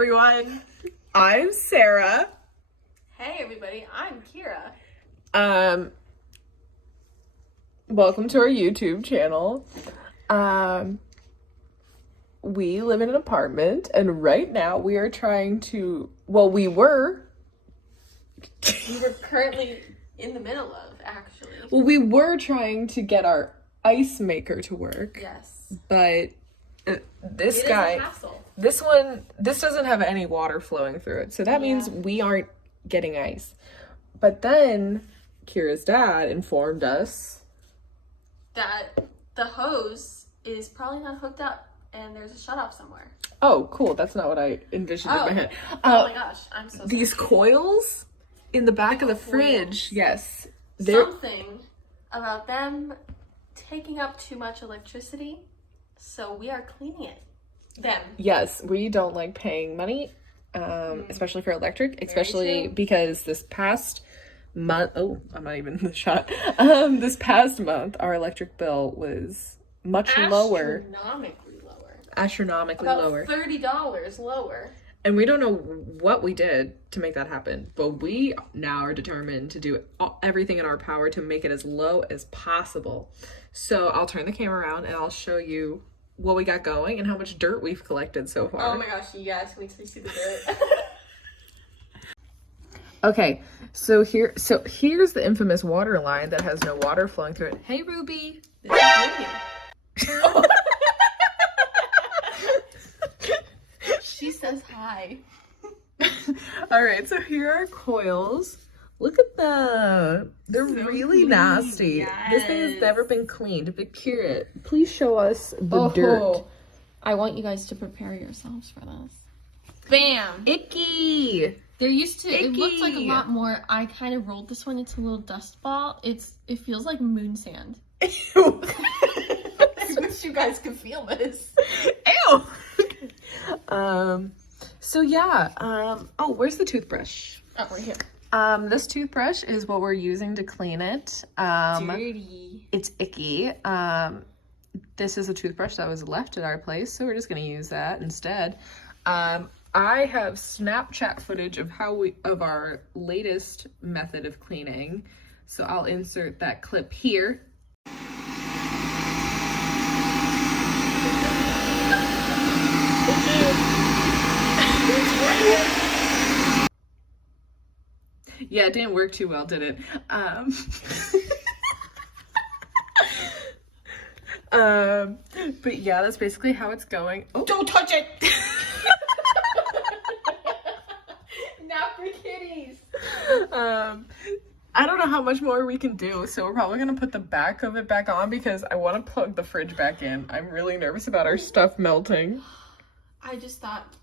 everyone. I'm Sarah. Hey everybody, I'm Kira. Welcome to our YouTube channel. We live in an apartment, and right now we are trying to, we were Currently in the middle of, actually. Well, we were trying to get our ice maker to work. Yes. But this It guy, is a hassle. this doesn't have any water flowing through it. So that means we aren't getting ice. But then Kira's dad informed us that the hose is probably not hooked up and there's a shut-off somewhere. Oh, cool. That's not what I envisioned in my head. Oh my gosh, I'm so sorry. These coils in the back of the fridge. Yes. Something about them taking up too much electricity, so we are cleaning it. Them. Yes, we don't like paying money, especially for electric, especially because this past month, I'm not even in the shot. This past month, our electric bill was much lower. Astronomically lower. About $30 lower. And we don't know what we did to make that happen, but we now are determined to do everything in our power to make it as low as possible. So I'll turn the camera around and I'll show you what we got going and how much dirt we've collected so far. Oh my gosh, yes, wait till you see the dirt. Okay, so here's the infamous water line that has no water flowing through it. Hey, Ruby. She says hi. All right, so here are coils. Look at them. They're so really clean. Nasty. Yes. This thing has never been cleaned. But Kira, please show us the dirt. I want you guys to prepare yourselves for this. Bam! Icky! There used to, it looks like a lot more. I kind of rolled this one into a little dust ball. It feels like moon sand. Ew! I wish you guys could feel this. Ew! So yeah, oh, where's the toothbrush? Oh, right here. This toothbrush is what we're using to clean it. Dirty. It's icky. This is a toothbrush that was left at our place, so we're just gonna use that instead. I have Snapchat footage of of our latest method of cleaning, so I'll insert that clip here. Yeah, it didn't work too well, did it? But yeah, that's basically how it's going. Oh. Don't touch it! Not for kitties. I don't know how much more we can do, so we're probably gonna put the back of it back on because I want to plug the fridge back in. I'm really nervous about our stuff melting. I just thought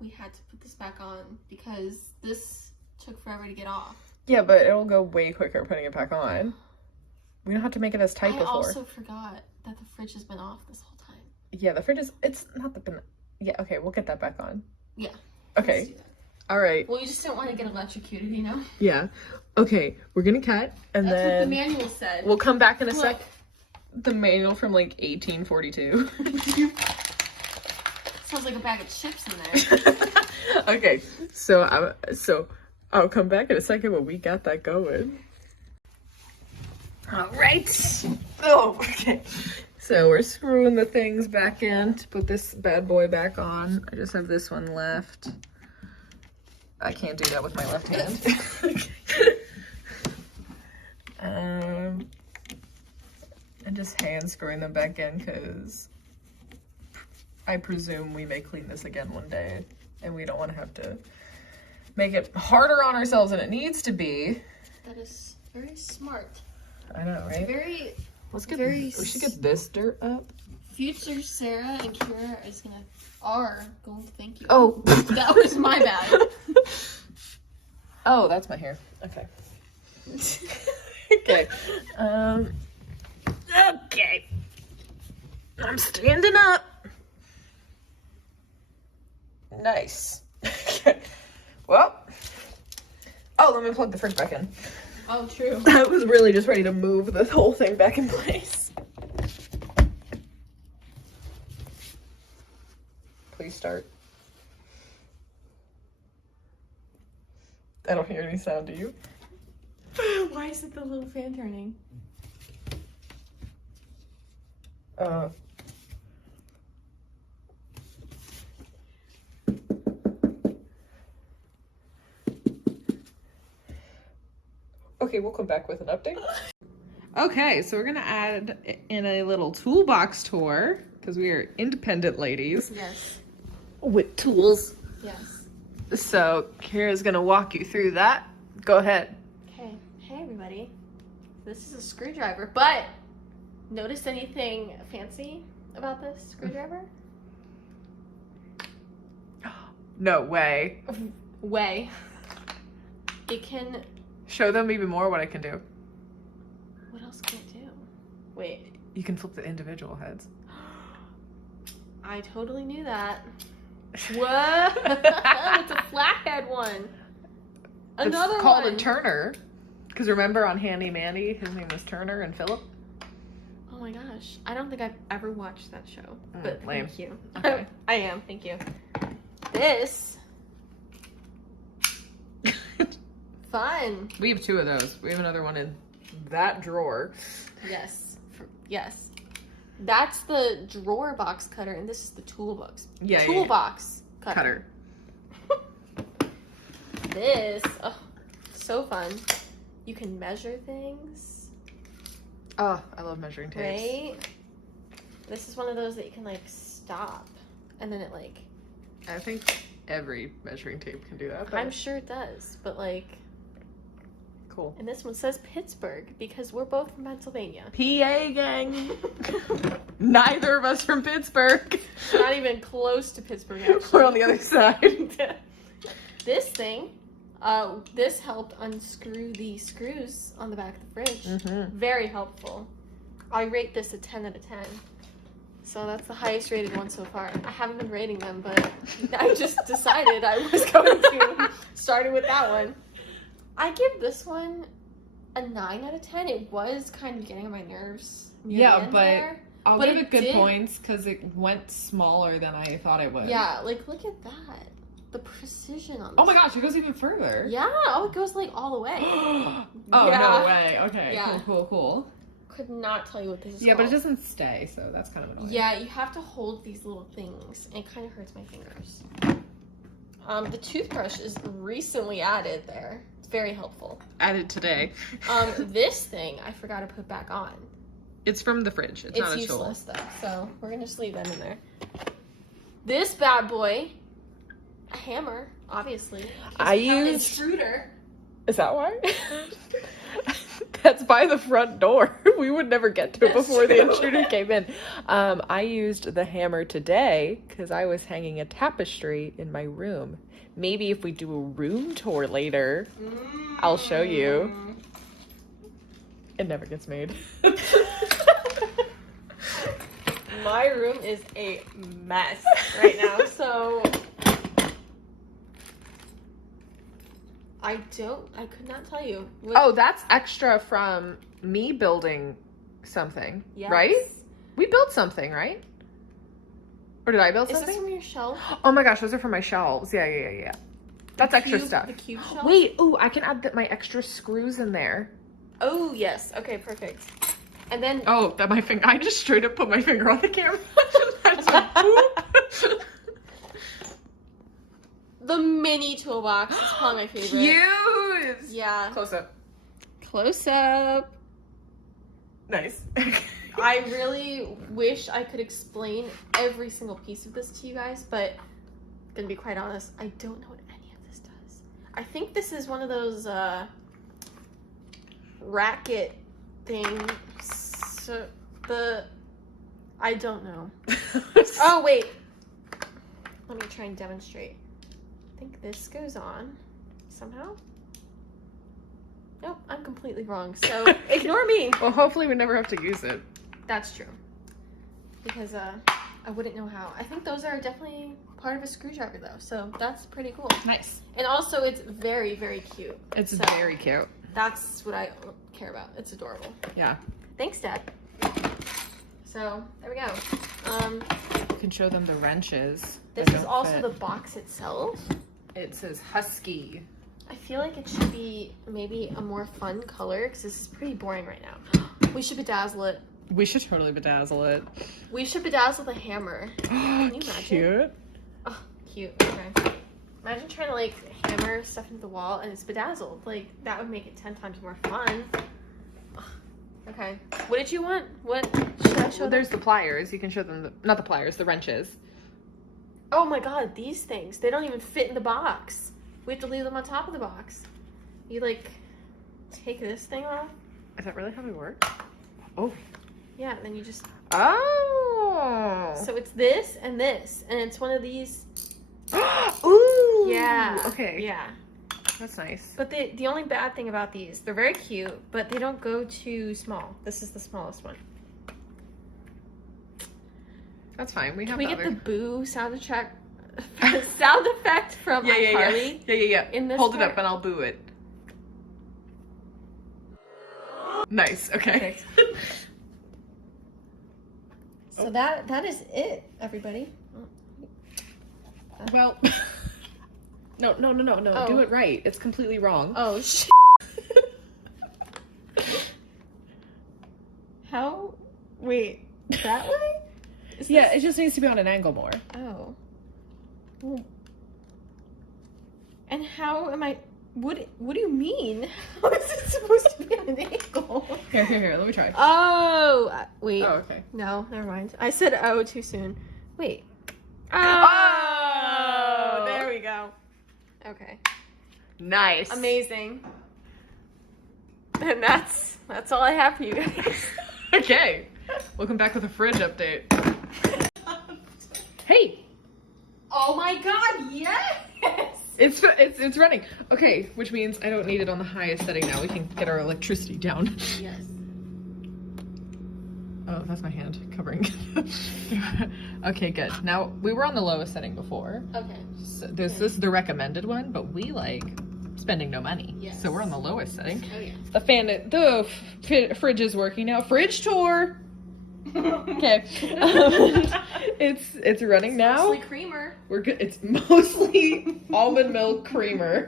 we had to put this back on because this took forever to get off. Yeah, but it'll go way quicker putting it back on. We don't have to make it as tight before. I also forgot that the fridge has been off this whole time. Yeah, the fridge is, it's not the, yeah, okay, we'll get that back on. Yeah. Okay. All right. Well, you just don't want to get electrocuted, you know? Yeah. Okay, we're gonna cut, and That's then... what the manual said. We'll come back in a sec. The manual from, like, 1842. Smells like a bag of chips in there. Okay, so I'll come back in a second when we got that going. All right. Oh, okay. So we're screwing the things back in to put this bad boy back on. I just have this one left. I can't do that with my left hand. And just hand screwing them back in because I presume we may clean this again one day and we don't want to have to make it harder on ourselves than it needs to be. That is very smart. I know, right? We should get this dirt up. Future Sarah and Kira are going to thank you. Oh, that was my bad. Oh, that's my hair. Okay. Okay. Okay. I'm standing up. Nice. Okay. Well. Oh, let me plug the fridge back in. Oh, true. I was really just ready to move this whole thing back in place. Please start. I don't hear any sound, do you? Why is it the little fan turning? Okay, we'll come back with an update. Okay, so we're gonna add in a little toolbox tour because we are independent ladies Yes. with tools. Yes. So Kira's gonna walk you through that. Go ahead. Okay. Hey, everybody. This is a screwdriver, but notice anything fancy about this screwdriver? No way. Way. It can. Show them even more what I can do. What else can it do? Wait. You can flip the individual heads. I totally knew that. What? It's a flathead one. Another It's called one. a Turner. Because remember on Handy Mandy, his name was Turner and Philip? Oh my gosh. I don't think I've ever watched that show. But lame. thank you. Okay. I am. Thank you. This. Fun. We have two of those. We have another one in that drawer. Yes. Yes. That's the drawer box cutter, and this is the toolbox. Yeah, Toolbox cutter. This. Oh, so fun. You can measure things. Oh, I love measuring tapes. Right? This is one of those that you can, like, stop. And then it, like... I think every measuring tape can do that. Though. I'm sure it does, but, like... Cool. And this one says Pittsburgh, because we're both from Pennsylvania. PA gang. Neither of us from Pittsburgh. Not even close to Pittsburgh, actually. We're on the other side. This thing, this helped unscrew the screws on the back of the fridge. Mm-hmm. Very helpful. I rate this a 10 out of 10. So that's the highest rated one so far. I haven't been rating them, but I just decided I was going to. Started with that one. I give this one a 9 out of 10. It was kind of getting on my nerves. Yeah, but I'll But give it it good did- points because it went smaller than I thought it would. Yeah, like look at that. The precision on this. Oh my gosh, it goes even further. Yeah, oh, it goes like all the way. Oh, Yeah. no way. Okay, Yeah. cool. Could not tell you what this is Yeah, but it called. doesn't stay, so that's kind of annoying. Yeah, you have to hold these little things. And it kind of hurts my fingers. The toothbrush is recently added there. It's very helpful. Added today. This thing I forgot to put back on. It's from the fridge. It's not a tool. useless though, so we're gonna just leave them in there. This bad boy, a hammer, obviously. I It's an use- intruder. Is that why? That's by the front door. We would never get to it That's before the true. intruder came in. I used the hammer today because I was hanging a tapestry in my room. Maybe if we do a room tour later, I'll show you. It never gets made. My room is a mess right now, so I could not tell you. Oh, that's extra from me building something, Yes. right? We built something, right? Or did I build Is something? this from your shelf? Oh my gosh, those are for my shelves. Yeah. That's extra stuff. The cube shelf? Wait, ooh, I can add my extra screws in there. Oh, yes. Okay, perfect. And then Oh, that my finger. I just straight up put my finger on the camera. That's a boop. the mini toolbox is probably my favorite. Cute. Yeah. Close up. Close up. Nice. I really wish I could explain every single piece of this to you guys, but gonna be quite honest, I don't know what any of this does. I think this is one of those racket things. So I don't know. Oh wait. Let me try and demonstrate. I think this goes on somehow. Nope, I'm completely wrong. So ignore me. Well, hopefully we never have to use it. That's true. Because I wouldn't know how. I think those are definitely part of a screwdriver though, so that's pretty cool. Nice. And also it's very, very cute. It's So- very cute. That's what I care about. It's adorable. Yeah. Thanks, Dad. So there we go. You can show them the wrenches. This that is don't also fit. the box itself. It says Husky. I feel like it should be maybe a more fun color because this is pretty boring right now. We should bedazzle it. We should totally bedazzle it. We should bedazzle the hammer. Can you imagine? Cute. Oh, cute. Okay. Imagine trying to like hammer stuff into the wall and it's bedazzled. Like that would make it 10 times more fun. Ugh. Okay. What did you want? What should I show Well, them? there's the pliers. You can show them not the pliers, the wrenches. Oh my god, these things. They don't even fit in the box. We have to leave them on top of the box. You like take this thing off. Is that really how they work? Oh. Yeah, and then you just Oh. so it's this, and it's one of these. Ooh. Yeah. Okay. Yeah. That's nice. But the only bad thing about these, they're very cute, but they don't go too small. This is the smallest one. That's fine. We have Can we the get other. the boo sound effect from iCarly? Yeah. In this Hold it part? up and I'll boo it. Nice. Okay. Perfect. So that is it, everybody. Well. No. Oh. Do it right. It's completely wrong. Oh shit. How? Wait, that way? Is Yeah, this- it just needs to be on an angle more. Oh. Well, and how am I? What do you mean? How is it supposed to be at an angle? Here. Let me try. Oh, wait. Oh, okay. No, never mind. I said oh too soon. Wait. Oh! There we go. Okay. Nice. Amazing. And that's all I have for you guys. Okay. Welcome back with a fridge update. Hey, Oh my god, yes! it's running. Okay, which means I don't need it on the highest setting now. We can get our electricity down. Yes. Oh, that's my hand covering. Okay, good. Now we were on the lowest setting before. Okay. So this is the recommended one, but we like spending no money. Yes. So we're on the lowest setting. Oh yeah. The fridge is working now. Fridge tour. Okay. It's running now. Mostly creamer. We're good. It's mostly almond milk creamer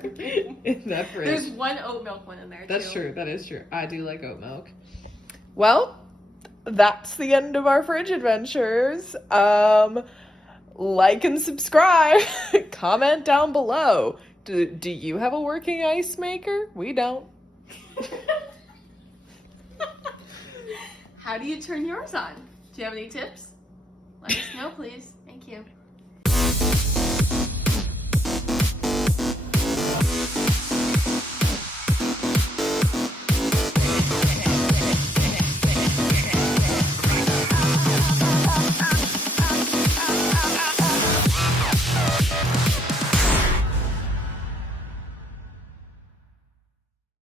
in that fridge. There's one oat milk one in there That's too. true. That is true. I do like oat milk. Well, that's the end of our fridge adventures. Like and subscribe. Comment down below. Do you have a working ice maker? We don't. How do you turn yours on? Do you have any tips? Let us know, please. Thank you.